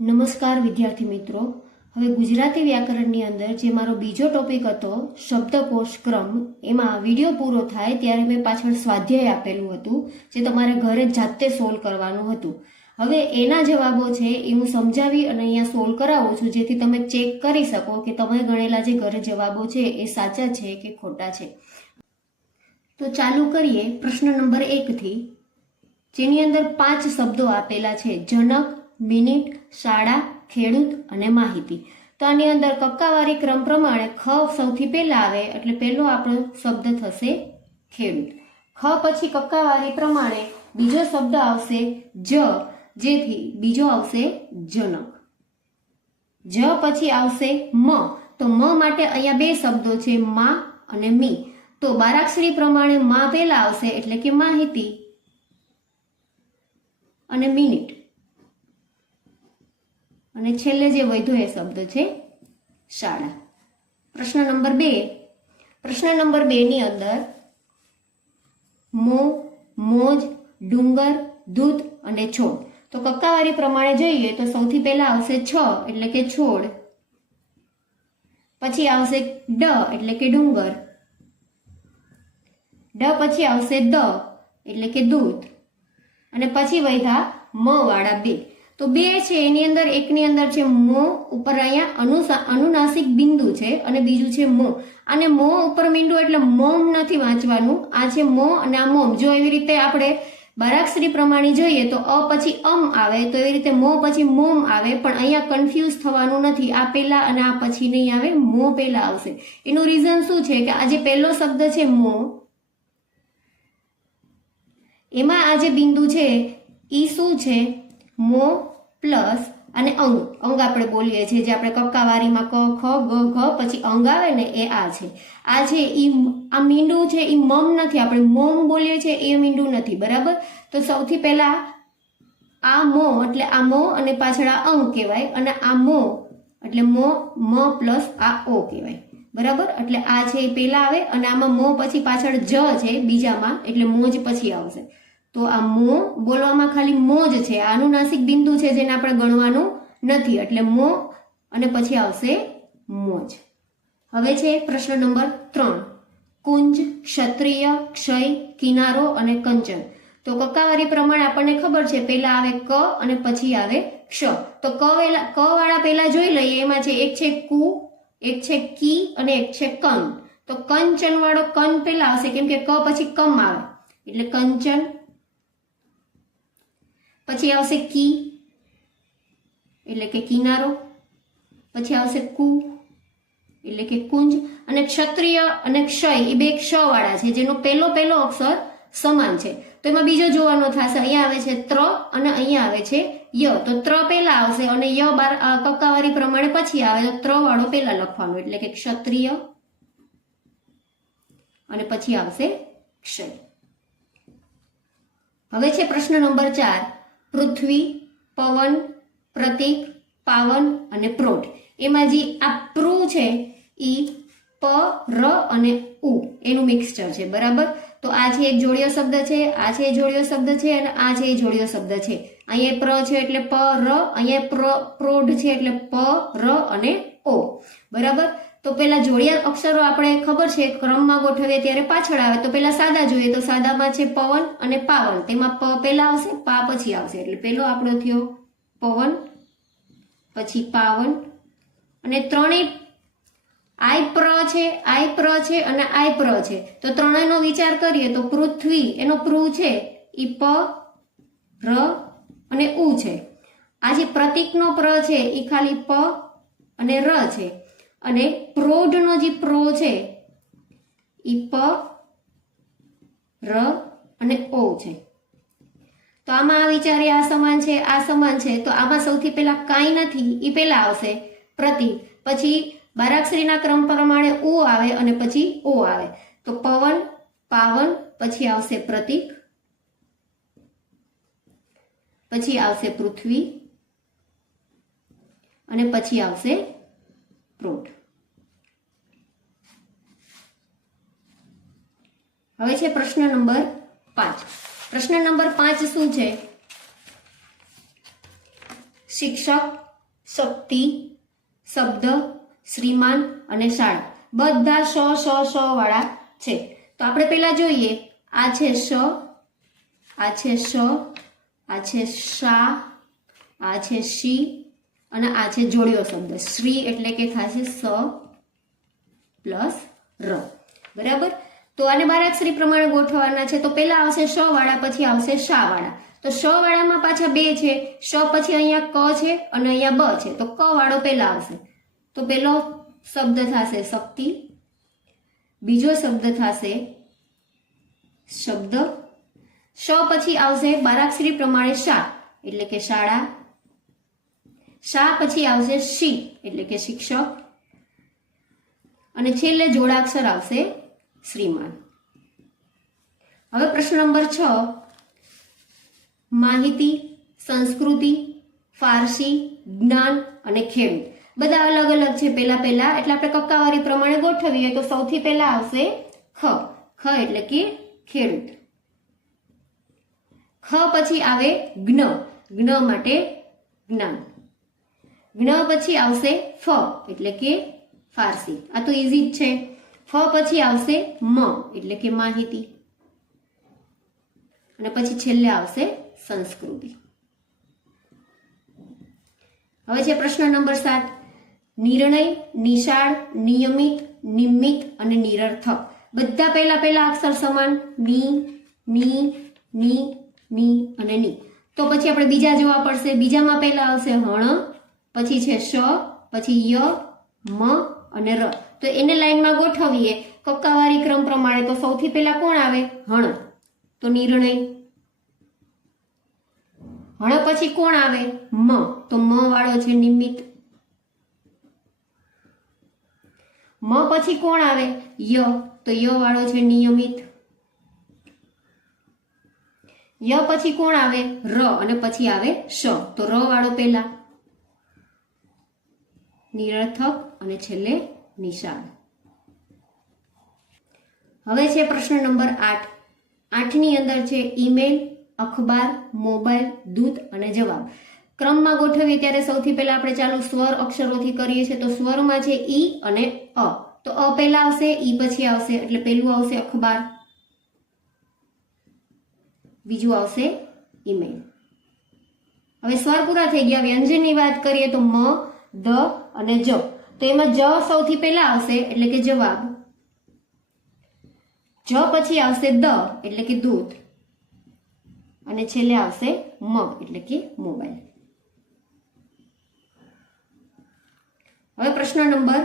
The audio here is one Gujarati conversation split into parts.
નમસ્કાર વિદ્યાર્થી મિત્રો, હવે ગુજરાતી વ્યાકરણની અંદર જે મારો બીજો ટોપિક હતો શબ્દકોશ ક્રમ, એમાં વિડીયો પૂરો થાય ત્યારે મેં પાછળ સ્વાધ્યાય આપેલું હતું જે તમારે ઘરે જાતે સોલ્વ કરવાનું હતું. હવે એના જવાબો છે એ હું સમજાવી અને અહીંયા સોલ્વ કરાવું છું જેથી તમે ચેક કરી શકો કે તમે ગણેલા જે ઘરે જવાબો છે એ સાચા છે કે ખોટા છે. તો ચાલુ કરીએ પ્રશ્ન નંબર 1 થી, જેની અંદર 5 શબ્દો આપેલા છે: જનક, મિનિટ, શાળા, ખેડૂત અને માહિતી. તો આની અંદર કક્કાવારી ક્રમ પ્રમાણે ખ સૌથી પહેલા આવે એટલે પહેલો આપણો શબ્દ થશે ખેડૂત. ખ પછી કક્કાવારી પ્રમાણે બીજો શબ્દ આવશે જ, જેથી બીજો આવશે જનક. જ પછી આવશે મ, તો મ માટે અહીંયા બે શબ્દો છે મા અને મી. તો બારાક્ષરી પ્રમાણે મા પહેલા આવશે એટલે કે માહિતી અને મિનિટ, અને છેલ્લે જે વધ્યો એ શબ્દ છે શાળા. પ્રશ્ન નંબર 2 ની અંદર મો, મોજ, ડુંગર, દૂધ અને છોડ. તો કક્કાવારી પ્રમાણે જોઈએ તો સૌથી પહેલા આવશે છ એટલે કે છોડ, પછી આવશે ડ એટલે કે ડુંગર, ડ પછી આવશે દ એટલે કે દૂધ, અને પછી વધ્યા મ વાળા બે. તો બે છે એની અંદર એકની અંદર છે મો, ઉપર અહીંયા અનુનાસિક બિંદુ છે, અને બીજું છે મો. અને મો ઉપર મીંડું એટલે મોમ નથી વાંચવાનું, આ છે મો અને આ મોમ. જો એવી રીતે આપણે બારાક્ષરી પ્રમાણે જોઈએ તો અ પછી અમ આવે, તો એવી રીતે મો પછી મોમ આવે, પણ અહીંયા કન્ફ્યુઝ થવાનું નથી. આ પહેલા અને આ પછી નહીં આવે, મો પહેલા આવશે. એનું રીઝન શું છે કે આ જે પહેલો શબ્દ છે મો, એમાં આ જે બિંદુ છે ઈ શું છે, મો પ્લસ અને અંગ. અંગ આપણે બોલીએ છીએ જે આપણે કક્કાવારીમાં ક, ખ, ગ, ઘ પછી અંગ આવે ને એ આ છે. આ છે ઈ, આ મીંડું છે ઈ મમ નથી, આપણે મોમ બોલીએ છીએ એ મીંડું નથી, બરાબર. તો સૌથી પહેલા આ મો એટલે આ મો અને પાછળ આ અંગ કહેવાય, અને આ મો એટલે મો, મ પ્લસ આ ઓ કહેવાય, બરાબર. એટલે આ છે એ પહેલા આવે, અને આમાં મો પછી પાછળ જ છે બીજામાં, એટલે મોજ પછી આવશે. તો આ મો બોલવામાં ખાલી મોજ છે, આનું નાસિક બિંદુ છે જેને આપણે ગણવાનું નથી, એટલે મો અને પછી આવશે મોજ. હવે છે પ્રશ્ન નંબર 3, કુંજ, ક્ષત્રિય, ક્ષય, કિનારો અને કંચન. તો કક્કાવારી પ્રમાણે આપણને ખબર છે પહેલા આવે ક અને પછી આવે ક્ષ. તો ક વાળા પહેલા જોઈ લઈએ. એમાં છે એક છે કુ, એક છે કી અને એક છે કન. તો કંચન વાળો કન પહેલા આવશે કેમ કે ક પછી કમ આવે એટલે કંચન. પછી આવશે કી એટલે કે કિનારો, પછી આવશે કુ એટલે કે કુંજ, અને ક્ષત્રિય અને ક્ષય એ બે ક્ષ વાળા છે જેનો પહેલો અક્ષર સમાન છે. તો એમાં બીજો જોવાનો થશે, અહીંયા આવે છે ત્ર અને અહીંયા આવે છે ય. તો ત્ર પહેલા આવશે અને ય કક્કાવારી પ્રમાણે પછી આવે, તો ત્ર વાળો પહેલા લખવાનો એટલે કે ક્ષત્રિય, અને પછી આવશે ક્ષય. હવે છે પ્રશ્ન નંબર 4, પૃથ્વી, પવન, પ્રતીક, પાવન અને પ્રોઢ. એમાં જે આ પ્રૂ છે ઈ પ, ર અને ઉ એનું મિક્સચર છે, બરાબર. તો આ છે એક જોડિયો શબ્દ છે, આ છે જોડિયો શબ્દ છે, અને આ છે જોડિયો શબ્દ છે. અહીંયા પ્ર છે એટલે પ, ર, અહીંયા પ્રોઢ છે એટલે પ, ર અને ઓ, બરાબર. તો પેલા જોડિયા અક્ષરો આપણે ખબર છે ક્રમમાં ગોઠવીએ ત્યારે પાછળ આવે. તો પેલા સાદા જોઈએ તો સાદામાં છે પવન અને પાવન, તેમાં પ પહેલા આવશે, પા પછી આવશે, એટલે પેલો આપણો થયો પવન, પછી પાવન, અને ત્રણેય આઈ પ્ર છે અને આઈ પ્ર છે. તો ત્રણેયનો વિચાર કરીએ તો પૃથ્વી એનો પ્રૂ છે ઈ પ, ર અને ઉ છે. આ જે પ્રતીકનો પ્ર છે એ ખાલી પ અને ર છે, અને પ્રોઢનો જે પ્રો છે ઈ પ, ર અને ઓ છે. તો આમાં આ વિચારે આ સમાન છે, આ સમાન છે, તો આમાં સૌથી પહેલા કાંઈ નથી એ પહેલા આવશે પ્રતીક, પછી બારાક્ષરીના ક્રમ પ્રમાણે ઉ આવે અને પછી ઓ આવે. તો પવન, પાવન, પછી આવશે પ્રતીક, પછી આવશે પૃથ્વી, અને પછી આવશે પ્રોઢ. હવે છે પ્રશ્ન નંબર 5. પ્રશ્ન નંબર 5 શું છે? શિક્ષક, શક્તિ, શબ્દ, શ્રીમાન અને શાળા બધા શ વાળા છે. તો આપણે પહેલા જોઈએ, આ છે શ, આ છે શ, આ છે શા, આ છે શી અને આ છે જોડ્યો શબ્દ શ્રી એટલે કે થશે સ પ્લસ ર. બરાબર. તો આને બારાક્ષરી પ્રમાણે ગોઠવવાના છે. તો પહેલા આવશે શ વાળા, પછી આવશે શા વાળા. તો શ વાળામાં પાછા બે છે. શ પછી અહીંયા ક છે અને અહીંયા બ છે. તો ક વાળો પહેલા આવશે. તો પહેલો શબ્દ થશે શક્તિ, બીજો શબ્દ થશે શબ્દ. શ પછી આવશે બારાક્ષરી પ્રમાણે શા એટલે કે શાળા. શા પછી આવશે શી એટલે કે શિક્ષક અને છેલ્લે જોડાક્ષર આવશે શ્રીમાન. હવે પ્રશ્ન નંબર 6, માહિતી, સંસ્કૃતિ, ફારસી, જ્ઞાન અને ખેડૂત બધા અલગ અલગ છે. પહેલા એટલે આપણે કક્કાવારી પ્રમાણે ગોઠવીએ તો સૌથી પહેલા આવશે ખ. ખ એટલે કે ખેડૂત. ખ પછી આવે જ્ઞ. જ્ઞ માટે જ્ઞાન. જ્ઞ પછી આવશે ફ એટલે કે ફારસી. આ તો ઈઝી જ છે. ફ પછી આવશે મ એટલે કે માહિતી અને પછી છેલ્લે આવશે સંસ્કૃતિ. હવે છે પ્રશ્ન નંબર 7, નિર્ણય, નિશાળ, નિયમિત, નિમિત્ત અને નિરર્થક બધા પહેલા અક્ષર સમાન ની, ની, ની, ની અને ની. તો પછી આપણે બીજા જોવા પડશે. બીજામાં પહેલા આવશે હણ, પછી છે શ, પછી ય, મ અને ર. તો એને લાઈનમાં ગોઠવીએ કક્કાવારી ક્રમ પ્રમાણે. તો સૌથી પહેલા કોણ આવે? હણ. તો નિર્ણય. હણ પછી કોણ આવે? મ. તો મ વાળો છે નિમિત્ત. મ પછી કોણ આવે? ય. તો ય વાળો છે નિયમિત. ય પછી કોણ આવે? ર અને પછી આવે શ. તો ર વાળો પહેલા, નિરર્થક અને છેલ્લે નિશાળ. હવે છે પ્રશ્ન નંબર 8. 8 ની અંદર છે ઈમેલ, અખબાર, મોબાઈલ, દૂત અને જવાબ. ક્રમમાં ગોઠવીએ ત્યારે સૌથી પહેલા આપણે ચાલુ સ્વર અક્ષરોથી કરીએ છીએ. તો સ્વરમાં છે ઈ અને અ. તો અ પહેલા આવશે, ઈ પછી આવશે એટલે પહેલું આવશે અખબાર, બીજું આવશે ઈમેલ. હવે સ્વર પૂરા થઈ ગયા. વ્યંજનની વાત કરીએ તો મ, દ અને જ. તો એમાં જ સૌથી પહેલા આવશે એટલે કે જવાબ. જ પછી આવશે દ એટલે કે દૂત અને છેલ્લે આવશે મ એટલે કે મોબાઈલ. હવે પ્રશ્ન નંબર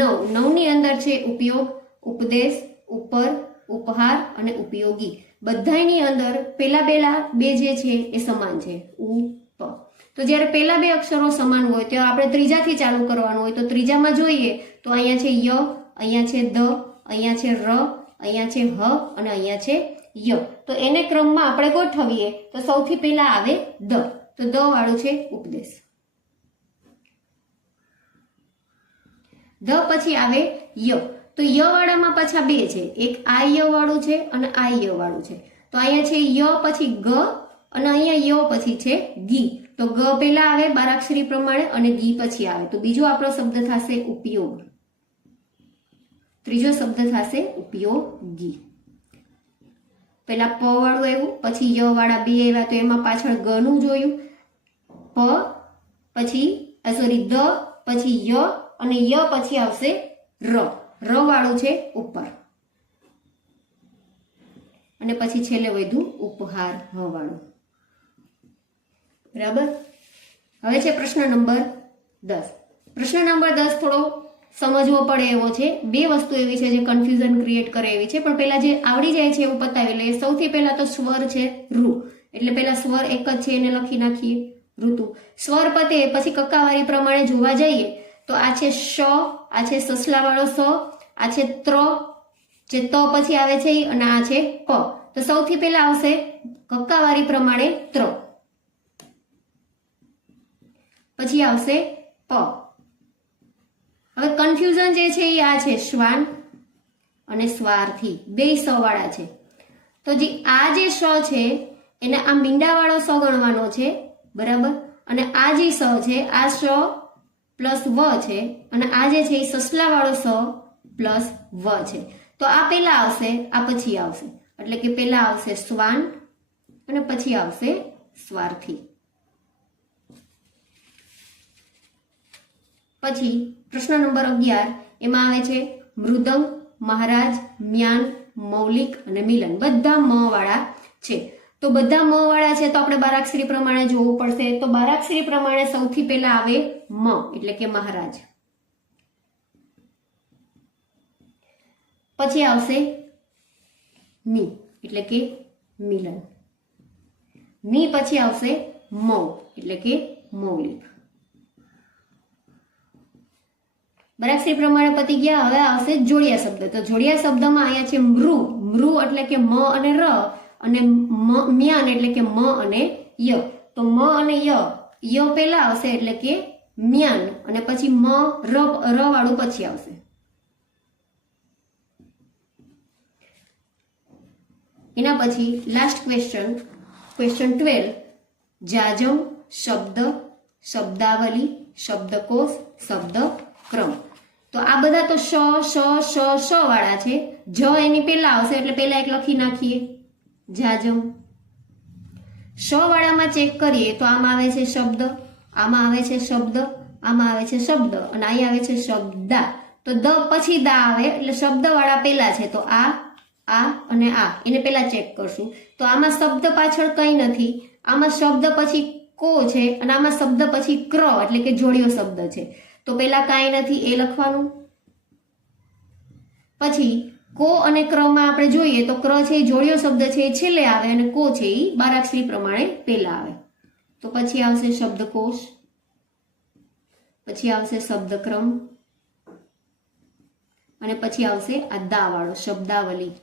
9. 9 ની અંદર છે ઉપયોગ, ઉપદેશ, ઉપર, ઉપહાર અને ઉપયોગી. બધાની અંદર પહેલા બે જે છે એ સમાન છે, ઉ, પ. તો જ્યારે પહેલા બે અક્ષરો સમાન હોય તો આપણે ત્રીજાથી ચાલુ કરવાનું હોય. તો ત્રીજામાં જોઈએ તો અહીંયા છે ય, અહીંયા છે દ, અહીંયા છે ર, અહીંયા છે હ અને અહીંયા છે ય. તો એને ક્રમમાં આપણે ગોઠવીએ તો સૌથી પહેલા આવે દ. તો દ વાળું છે ઉપદેશ. દ પછી આવે ય. તો ય વાળામાં પાછા બે છે. એક આ ય વાળું છે અને આ ય વાળું છે. તો અહીંયા છે ય પછી ગ અને અહીંયા ય પછી છે ગી. તો ગ પહેલા આવે બારાક્ષરી પ્રમાણે અને ગી પછી આવે. તો બીજો આપણો શબ્દ થશે ઉપયોગ. ત્રીજો શબ્દ થશે ઉપયોગી. પહેલા પ વાળું આવ્યું, પછી ય વાળા બે આવ્યા. તો એમાં પાછળ ગ નું જોયું, પ પછી દ પછી ય અને ય પછી આવશે ર. ર વાળું છે ઉપર અને પછી છેલ્લે વધ્યું ઉપહાર, હ વાળું. બરાબર. હવે છે પ્રશ્ન નંબર 10. પ્રશ્ન નંબર 10 થોડો સમજવો પડે એવો છે. બે વસ્તુ એવી છે જે કન્ફ્યુઝન ક્રિએટ કરે એવી છે, પણ પહેલા જે આવડી જાય છે એવું પતાવી લઈએ. સૌથી પહેલા તો સ્વર છે રૂ. એટલે પહેલા સ્વર એક જ છે એને લખી નાખીએ ઋતુ. સ્વર પતે પછી કક્કાવારી પ્રમાણે જોવા જઈએ તો આ છે શ, આ છે સસલા વાળો સ, આ છે ત્ર, જે ત પછી આવે છે અને આ છે પ. તો સૌથી પહેલા આવશે કક્કાવારી પ્રમાણે ત્ર, પછી આવશે પ. હવે કન્ફ્યુઝન જે છે એ આ છે શ્વાન અને સ્વાર્થી, બે સ વાળા છે. તો જે આ જે શ છે એને આ મીંડા વાળો સ ગણવાનો છે. બરાબર. અને આ જે સ છે આ સ પ્લસ વ છે અને આ જે છે એ સસલા વાળો સ પ્લસ વ છે. તો આ પહેલા આવશે, આ પછી આવશે, એટલે કે પહેલા આવશે શ્વાન અને પછી આવશે સ્વાર્થી. પછી પ્રશ્ન નંબર 11 એમાં આવે છે મૃદંગ, મહારાજ, મ્યાન, મૌલિક અને મિલન બધા મ વાળા છે. તો બધા મ વાળા છે તો આપણે બારાક્ષરી પ્રમાણે જોવું પડશે. તો બારાક્ષરી પ્રમાણે સૌથી પહેલા આવે મ એટલે કે મહારાજ, પછી આવશે મી એટલે કે મિલન, મી પછી આવશે મૌ એટલે કે મૌલિક. બારાક્ષરી પ્રમાણે પતી ગયા. હવે આવશે જોડિયા શબ્દ. તો જોડિયા શબ્દમાં અહીંયા છે મૃ, મૃ એટલે કે મ અને ર, અને મ્યાન એટલે કે મ અને ય. તો મ અને ય પહેલા આવશે એટલે કે મ્યાન, અને પછી મ ર વાળું પછી આવશે. એના પછી લાસ્ટ ક્વેશ્ચન, ક્વેશ્ચન 12, જાજમ, શબ્દ, શબ્દાવલી, શબ્દકોશ, શબ્દક્રમ. તો આ બધા તો શ વાળા છે. જ એની પહેલા આવશે એટલે પહેલા એક લખી નાખીએ જાજમ. શ વાળામાં ચેક કરીએ તો આમાં આવે છે શબ્દ, આમાં આવે છે શબ્દ, આમાં આવે છે શબ્દ, અને અહીં આવે છે શબ્દા. તો દ પછી દા આવે એટલે શબ્દ વાળા પહેલા છે. તો આ અને આ એને પહેલા ચેક કરશું. તો આમાં શબ્દ પાછળ કંઈ નથી, આમાં શબ્દ પછી કો છે અને આમાં શબ્દ પછી ક્ર એટલે કે જોડિયો શબ્દ છે. તો પહેલા કાંઈ નથી એ લખવાનું. પછી કો અને ક્રમાં આપણે જોઈએ તો ક્ર છે એ જોડિયો શબ્દ છે એ છેલ્લે આવે અને કો છે એ બારાક્ષરી પ્રમાણે પહેલા આવે. તો પછી આવશે શબ્દકોશ, પછી આવશે શબ્દક્રમ, અને પછી આવશે આ દા વાળો શબ્દાવલી.